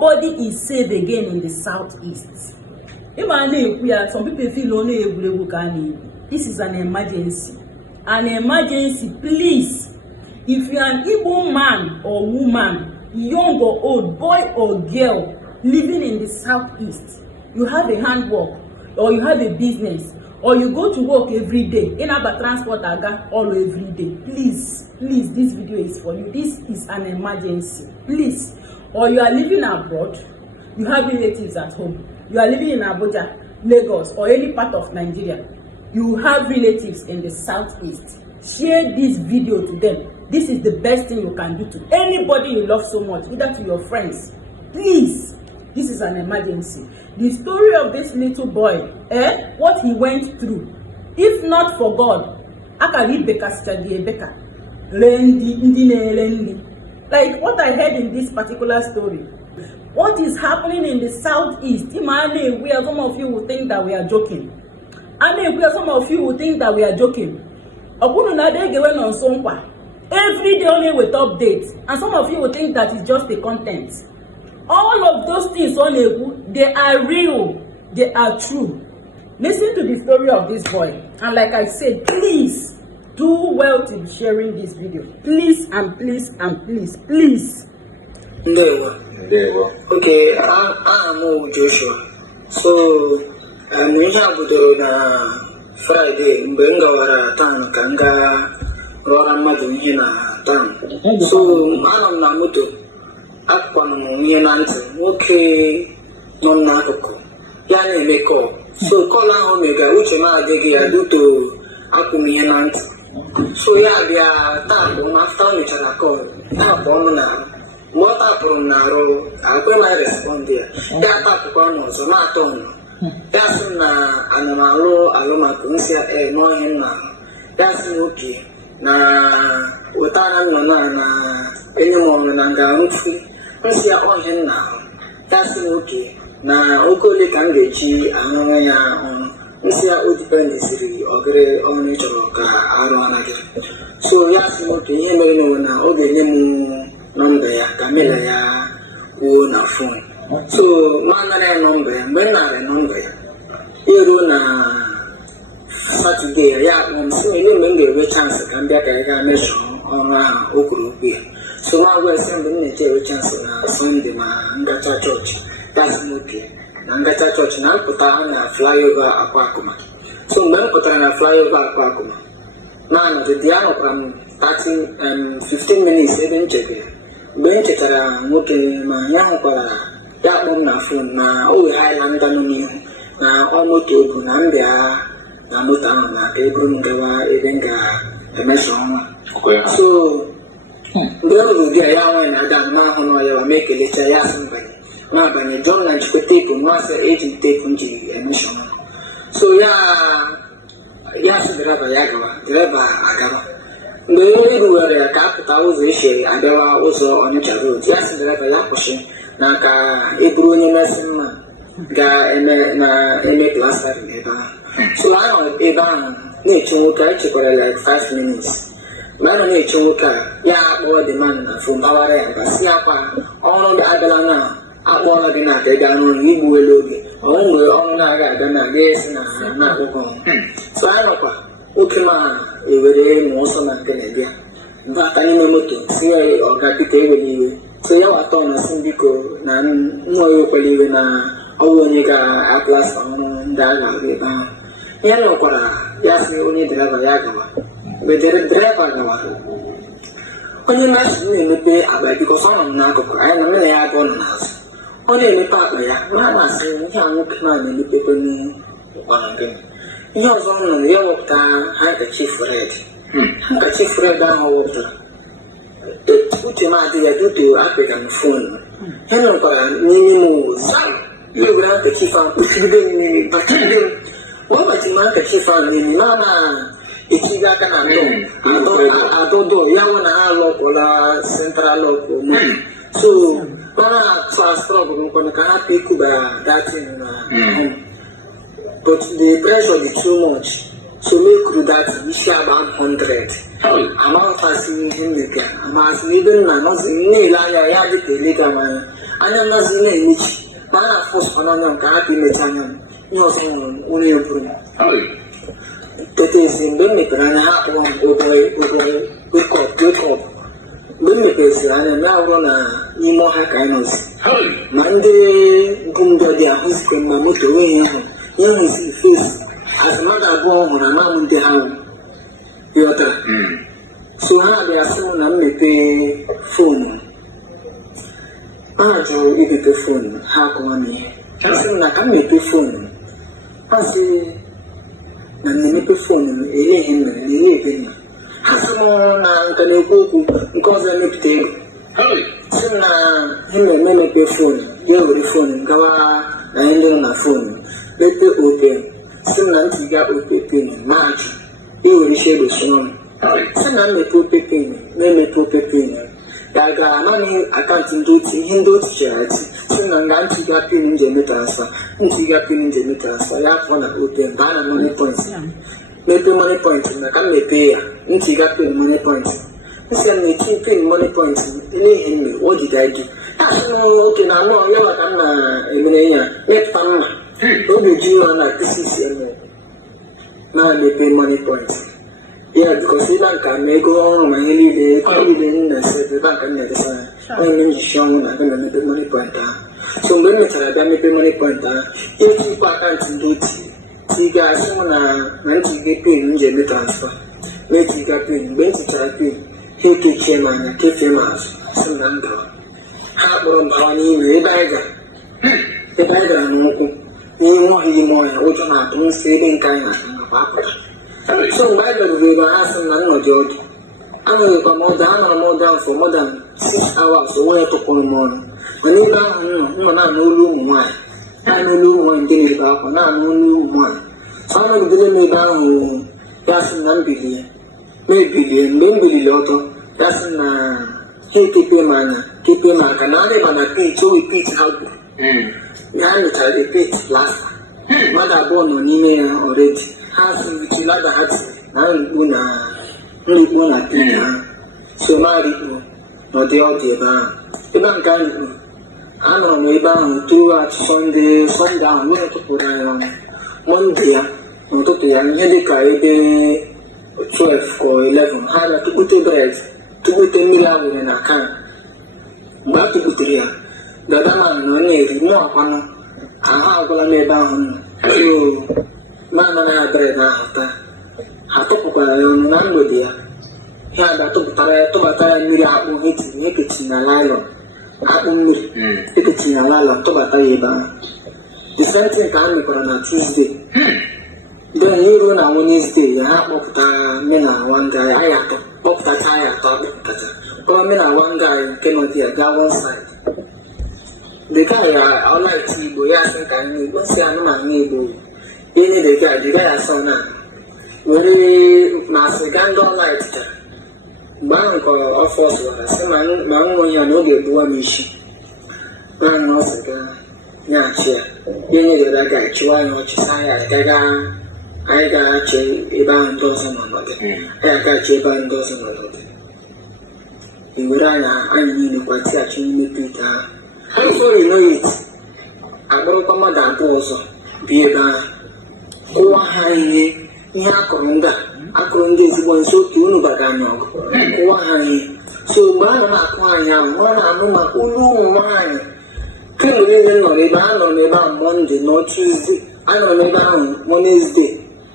nobody is safe again in the southeast. Some people feel only this is an emergency. An emergency, please. If you are an Igbo man or woman, young or old, boy or girl, living in the southeast, you have a handwork, or you have a business, or you go to work every day, in a transport aga all every day, please, this video is for you. This is an emergency, please. Or you are living abroad, you have relatives at home, you are living in Abuja, Lagos, or any part of Nigeria, you have relatives in the southeast, share this video to them. This is the best thing you can do to anybody you love so much, either to your friends. Please, this is an emergency. The story of this little boy, what he went through, if not for God, like what I heard in this particular story, what is happening in the southeast, where some of you will think that we are joking. Where some of you will think that we are joking. Every day only with updates, and some of you will think that it's just the content. All of those things on Egu, they are real, they are true. Listen to the story of this boy, and like I said, please do well to be sharing this video. Please and please and please. Okay, I'm Joshua. So we have on Friday, Bengawara Tan Kanga. So manam na moto akwa no nye nanti okay no na akoko ya na emeko so call ahụ mega uche ma adịghị ya duto akụmihe nanti so ya bịa tapụ na after mechara call tapụ ọnụ na mgbe ọ tapụrụ na arụ akwe ma respond ya tapụkwa ọnụ ọzọ na-atọ ọnụ ya sị na ana m alụ maka nsị n'ọhịa nna ya sị na oke na utana na enye na nga nfi nsi ya onye na tasi oke na okole ka m ga-eji ahụhụ ya nsi ya o depend siri ogere onye chọrọ ka arụ anaghị so ya si oke ihe mere na ọ ga-enye m nọmba ya ka mela ya kwuo na phone so mana ya nọmba ya mgbe na nọmba ya iru na Saturday, yeah, we chance can be a measure on Okuru. So now we're sending a chance on Sunday, Ngata Church. That's okay. Ngata Church now put on a flyover Aquacuma. So men put on a flyover Aquacuma. Now the dialogue from 15 minutes, even check it. Ben Chekara, Moke, my young Kora, Yabon Nafun, now, oh, Highland Danoni, now almost to Nambia. Na mota na eburu ngawa ebenga emeso so ndero dia ya nwa na ada na hono ya make lecha ya sambani na banye John na chikote ko no ase agent take nji emeso so ya si driver agaba mgbe ruwere ya ka apụta ụzọ ishe adewa ụzọ Onitsha road ya si driver ya kwụsị na ka eburu onye mesi mma ga eme plaster ebe ahụ. So I don't even need to look at it for like 5 minutes. I don't need to look at more the man from our area. See up all the Agalana, up all of the night, they don't know you will look only on Naga, yes, and not go. So I don't know. Okay, man, you will most of my Canada. But I remember to see or Capita with you. So you are torn as Simbico, Nan, no, you believe in a Oweniga Atlas on Dala. Yellow Kora, yes, you only driver Yagawa. But the driver Gawa. Only must me pay away because I'm not going to have one house. Only the papa, Mamma saying, young man in the people one again. Yours on the yellow car, handkerchief red. Handkerchief red down water. The put him out there due to African phone. Hello, Nemo, you will have to keep on putting me, but what was the market she found in Mama? It's I don't know, Yamana local, central local. So, Mana struggle on happy Cuba, that's in but the price is too much. So, make that we share about 100. I'm not passing him again. I'm asking even my husband, Nila, I had it later. anya mmazi na-emechi ma a na-afụsụ n'anya nke hapụ imechi anya m ihe ọzọ nwere onye eburu m tetezi mgbe m mepere anya ha akpọrọ m obere wekọp mgbe m mepeziri anya m ahụrụ na n'ime ọha ka anyị nọzi ma ndị bụ ndị dị ahụzikwe ma moto enweghị ịhụ ihe hụziri fesi azụ mmadụ abụọ hụrụ na naanị ndị ha ghọtara so ha bịara sị m na m mepee foonu ha jụrụ imepe foonu ha akọwa m ihe ha sị m na ka m mepee foonu ha sị na na-emepe foonu m eleghị m mere na ebe nna ha sị m na nka na-ekwu okwu nke ọzọ emepụta ego sị m na ha emepe foonu ya were foonu gawa na ihe ndị nọ na foonu mepe ope sị m na ntị ga ope pin maajụ iwere isi egbochi n'ọnụ sị na mmepe ope pin na-emepe ope pin ya gara naanị akaụntụ ndị otu ihe ndị otu chere ati sị na nga ntị ga pin nje metransfa ntị ga pin nje metransfa ya afọ na ope mgbe a na money point mepe money point na ka m mepee ya ntị ga pin money point nsị m na-eti pin money point n'ihi mme o jiga gị asị m oke na anọ ya maka m na-emere ya mepụta mma obi ju ya na pcc na-emepe money point ya bikosi ebe nka ma ego ọrụ ma ihe niile ego niile na-ese ebe nka m na-edesa ya onye m njichi ọnwụ na aga na-emepe money point ahụ so mgbe m mechara bịa mepe money point ahụ etikwa akaụntụ ndị otu tiga asị m na ntiga pin m ji eme transfa metiga pin mgbe m tichara pin ha ekechie m anya kefie m azụ sị m na ndawa ha kpọrọ mbawa n'ime ebe anyị gara n'ụkwụ n'ime ọhịa ime ọhịa ụjọ na-atụ nsị ebe nke anyị na-aga nakwa apụta so mgbe anyị garuru ebe ha sị m na nnọdụ ọdụ anọghịkwa m ọdụ anọrọ m ọdụ ahụ for more than 6 hours onwe tụpụrụ m ọnụ mana ebe ahụ nọ na-anụ olu ụmụ nwaanyị na-anụ olu ụmụ nwaanyị nke na-ebe akwa na-anụ olu ụmụ nwaanyị so anọgidere m ebe ahụ ya sị m na mbilie mebilie mgbe m biliri ọtọ ya sị m na ha ekepe m anya kepe m aka na adịba na pit o wepit ha gwuru ha mechara epit plasta mmadụ abụọ nọ n'ime ya ọredi ha si richilada ha tiri na nrikpo na pit ha so ma rikpo n'ọdị ọdị ebe ahụ ebe nke a rikpo anọrọ m ebe ahụ throughout sọnde ahụ mmiri tụpụrụ anyị ọnụ mọnde ya n'ụtụtụ ya ihe dịka ebe 12 ka 11 ha na-atụkpute bred tụkpute mmiri awụre na aka mgbe a tụkputere ya dada ma nọ na-eri mụ akwanụ ahụ agwụla m ebe ahụ nọ so ma anaghị ya bred ahụ taa ha tụpụkwara ya ọnụ na mgbede ya ha ga-atụpụtara ya tụbata ya mmiri akpụ ekechiri na lailọn akpụ mmiri ekechiri na lailọn tụbata ya ebe ahụ the same thing ka ha mekwara na Tuesday then iruo na Wednesday ya ha kpọpụtara mena wanga ya anyị atọ kpọpụtacha ya atọ akpọpụtacha kpọrọ mena wanga ya nke nọ dị ya gaa one side the guy ya ọlaiti Igbo ya sị ka anyị Igbo si anụmanụ Igbo enye the guy ya sọ na were ma sịga ndị ọlaiti tara mgbe ahụ nke ọfọ sụwara sị ma nwụọ ya na ọ ga-egbuwa m isi ma ṅụọ sịga nyaghachi ya enye the guy ga-achịwa ya ọchị saa ya anyị ga-achị ebe ahụ ndị ọzọ nọ n'ọdị anyị ga-achị ebe ahụ ndị ọzọ nọ n'ọdị ewere anya anyị niile kwatịghachi n'ime pit ahụ before you know it akpọrọkwa mmadụ abụọ ọzọ bi ebe ahụ kụwa ha ihe akụrụ ndị ezigbo nso otu unu baga anyị ọgụ kụwa ha ihe so mgbe a nọ na-akụ anyị ahụ ọ na-anụ maka olu ụmụ nwaanyị kemgbe niile nọrọ ebe a nọ n'ebe ahụ Mọnde nọ Tuesday a nọrọ n'ebe ahụ Wednesday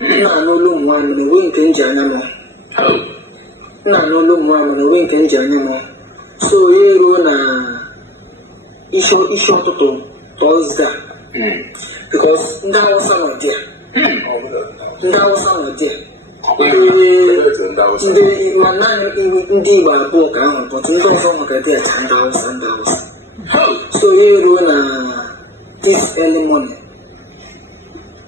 na-anụ olu ụmụ nwaanyị mana enwe nke nji anya m na-anụ olu ụmụ nwaanyị mana enwe nke nji anya m so ya eruo na isi ụtụtụ Tọzdee because ndị Awụsa nọ dị ya ndị ma naanị ndị Igbo abụọ ka ahụ bụtụ ndị ọzọ maka dị acha ndị Awụsa so ya eruo na this early morning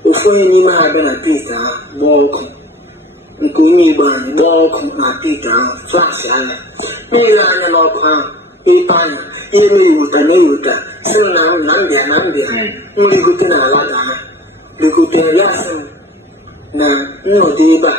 ofu onye n'ime ha bịa na pit ahụ gbaa ọkụ nke onye Igbo anyị gbaa ọkụ na pit ahụ flash anya mmiri anya n'ọkụ ahụ ipe anya ihe na-ewuta sị m na mbịa nrigote na ala ga ha rigotere ya sị m na nnọdụ ebe a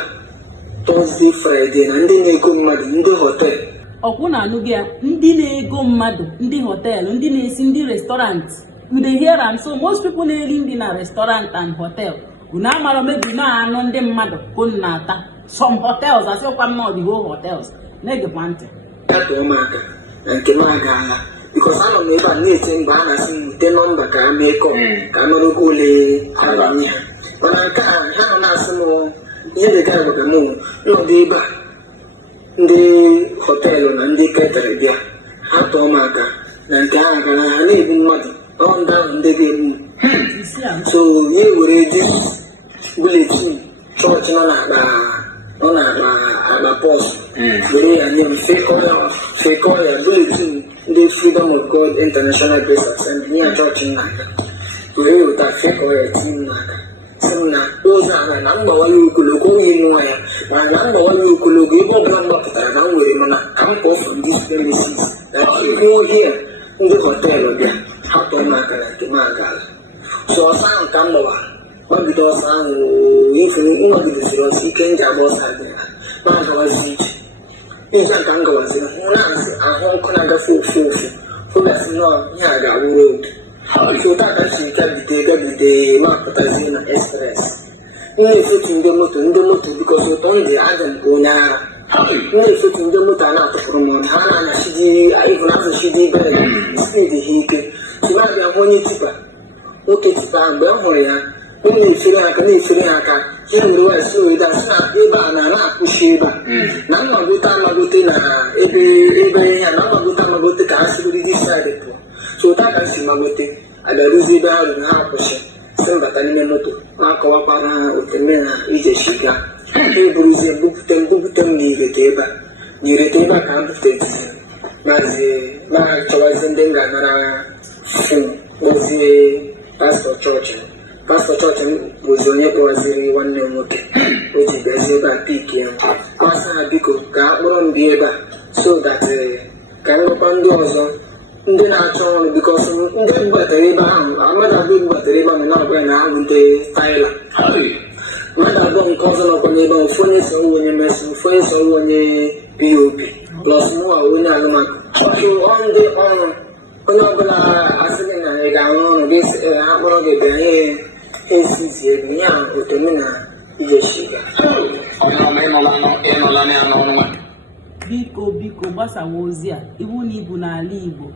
Tọzdee Fraịde na ndị na-ego mmadụ ndị họteelụ ọkwụ na anụghị ya ndị na-ego mmadụ ndị họteelụ ndị na-esi ndị restaurant you dey hear am so most people na-eri nri na restaurant and hotel unu amara mebi na-anụ ndị mmadụ ka unu na-ata some hotels asịkwa m na the whole hotels na-egekwa ntị ụmụaka na nke m agaala bikos anọ m ebe a na-ete mgbe a na-asị m nte nọmba ka a mee kọm ka a mara oge ole ha na-enye ha mana nke a ha nọ na-asị m ihe dịka agwaga m nọdụ ebe a ndị họteelụ na ndị ketere bịa ha tụọ m aka na nke ha gara ha na-ebu mmadụ ndị ahụ ndị ga-egbu so ya were dị buletin chọọchị nọ n'akpa pọsụ were ya nye m fekọ ya buletin ndị Freedom of God International Grace Assembly nye ya chọọchị m n'aka were ụta fekọ ya tinye m n'aka sị m na ozi ala na mgbawa ya ogologo oyi nwa ya mana na mgbawa ya ogologo ebe ọbụla m gbapụtara na m were m na ka m kpọọ from this premises na ihe ohi ya ndị họteelụ bịa ha tụọ m aka na nke m agaala so ọsọ ahụ ka m gbawara gbabido ọsọ ahụ nwagidesiri ọsọ ike m ji agba ọsọ adịla ma agawazi ije n'izu a ka m gawaziri hụ na-asị ahụ ọkụ na-agafe ofu fụgasị nọọ ihe a ga-awụ road ụta ka si gabide mapụtazi na express na-efetu ndị moto bikos ụtọ ndị aja nke onye agha na-efetu ndị moto a na-atụfụrụ m ọdụ ha na-anachidi ịbụ na azụchidi ibere spid ha ike tụmadị ahụ onye tipa nwoke tipa ahụ mgbe m hụrụ ya na-efere ha aka ihe ndị wee si oweda si na ebe a na-akwụchi ebe a na mmagote na ebe ya na mmagote ka ha sigoro dị saịdị pụọ so ụta ka si magote agaruzi ebe ha ruru ha akwụsị si mbata n'ime moto ma akọwakwara ha oteme na ije shiga eburuzie mbupute m n'irete ebe a ka m buputezi ma chọwazi ndị m ga-anara fim kpọzie pastọ chọọchị m bụzi onye kpọwaziri nwanne m nwoke o ji bịazi ebe a pik ya masị ha biko ka a kpọrọ m bịa ebe a so that ka m lụkwa ndị ọzọ ndị na-achọ ọrụ bikos ndị bubatara ebe ahụ mmadụ abụọ bubatara ebe ahụ na-agwa ya na ahụ ndị taịla mmadụ abụọ nke ọzọ nọkwa n'ebe ahụ ofu onye sọrọ onye mesi ofu onye sọrọ onye pop plọs mụwa onye alụmaka ọ ndị ọrụ onye ọbụla asị gị na ị ga-arụ ọrụ gị ha kpọrọ gị bịa ihe esizi ego ya otome na ije shiga biko gbasawa ozi a iwu na ibu n'ala Igbo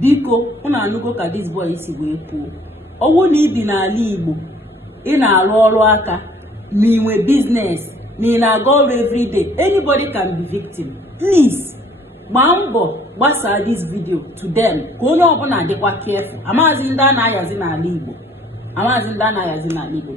biko unu anụgo ka this boy si wee kwuo ọwụ na ibi n'ala Igbo ị na-arụ ọrụ aka ma ị nwe biznes ma ị na-aga ọrụ everyday anybody can be victim please gbaa mbọ gbasaa this video to them ka onye ọbụla dịkwa careful amazi ndị a na-ayazi n'ala Igbo